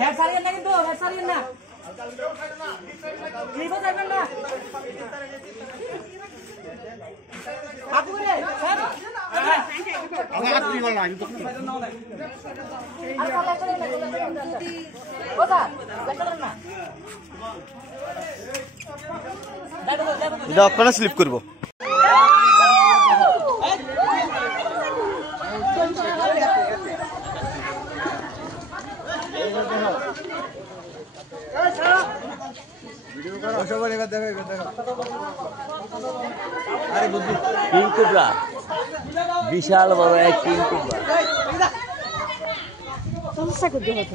head সারিয়েন না কিন্তু head সারিয়েন না ক্লিপও যাবেন না আপু করে স্যার আমার আপনি বলা আমি তো আর কত করে ও স্যার লেখা দেন না এটা আপনারা স্লিপ করব কিং কোবরা বিশাল বড় এক কিং কোবরা সমস্যা করতে হতো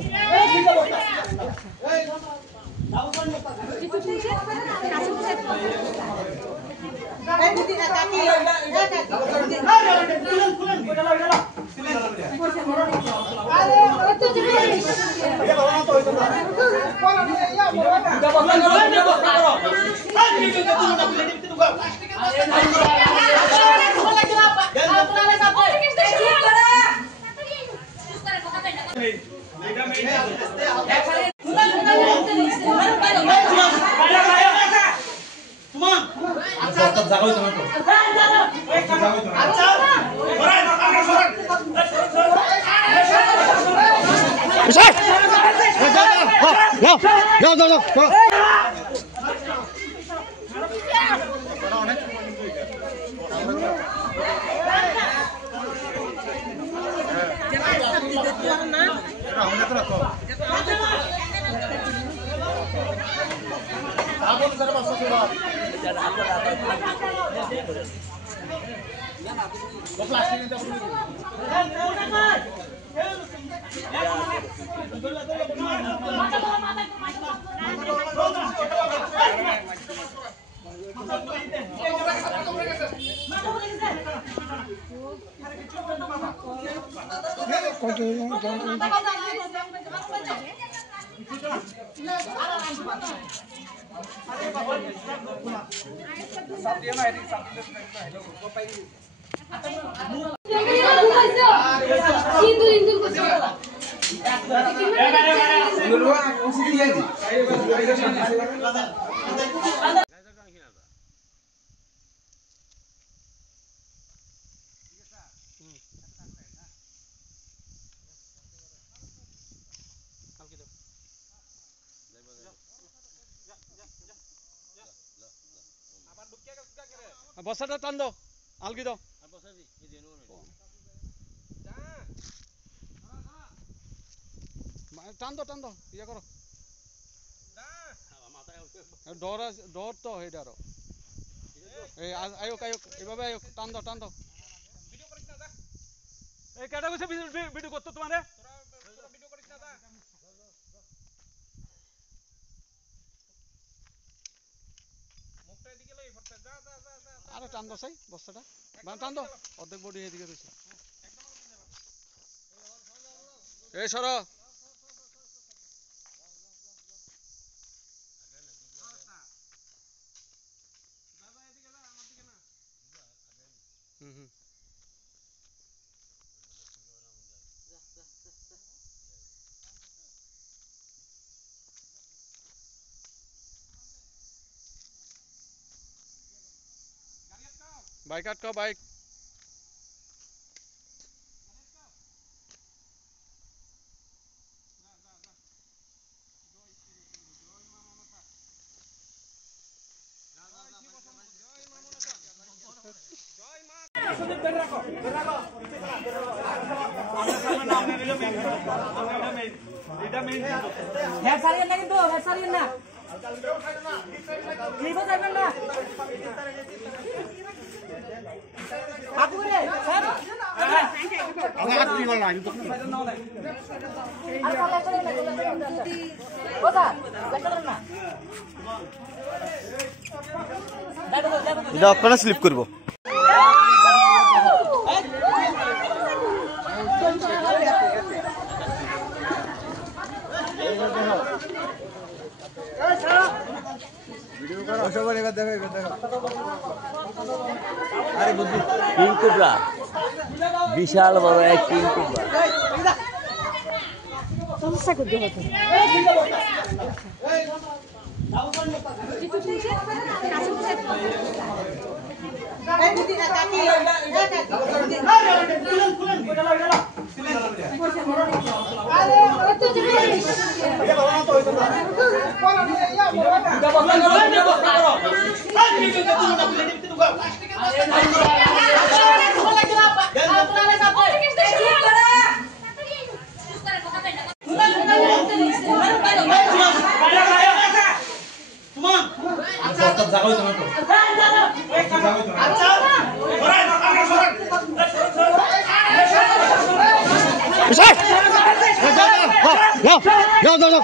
বসাটা টান দাও আলগি দাও টান দাও ইয়ে করো ডর তো এইটার এই আয়োক এভাবে আয়োক টান দাও এই কেটা কইছে ভিডিও করতে তোমারে আরে টান দাও সাই বস্তাটা টান দাও অর্ধেক বডি এদিকে রয়েছে এই সর বাইক আটকাও বাইক হেড সারিয়েন না কিন্তু হেড সারিয়েন না ক্লিপও যাবেন না আপু করে স্যার আমার আপনি বলা আমি তো আর কত করে ও স্যার লেখা দেন না এটা আপনারা স্লিপ করব কিং কোবরা বিশাল বড় এক কিং কোবরা সমস্যা করতে হতো যাও যাও যাও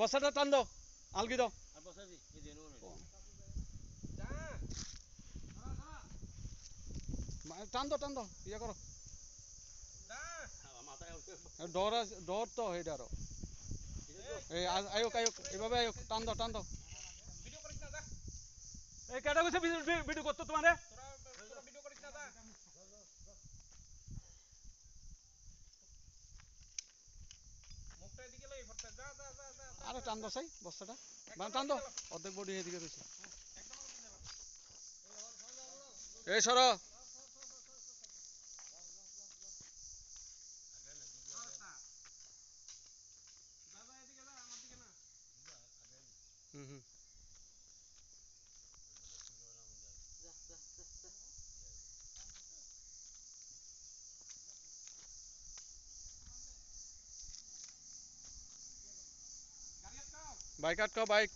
বস্তাটা টান দাও আলগি দাও টান দাও ইয়ে করো ডর তো সেইটারও এই আয়োগ এভাবে আয়োগ টান দাও এই কেটা গেছে ভিডিও করতো তোমারে আরে টান দাও চাই বস্তাটা টান দাও অর্ধেক বডি এদিকে রয়েছে এই সর বাইক আটকাও বাইক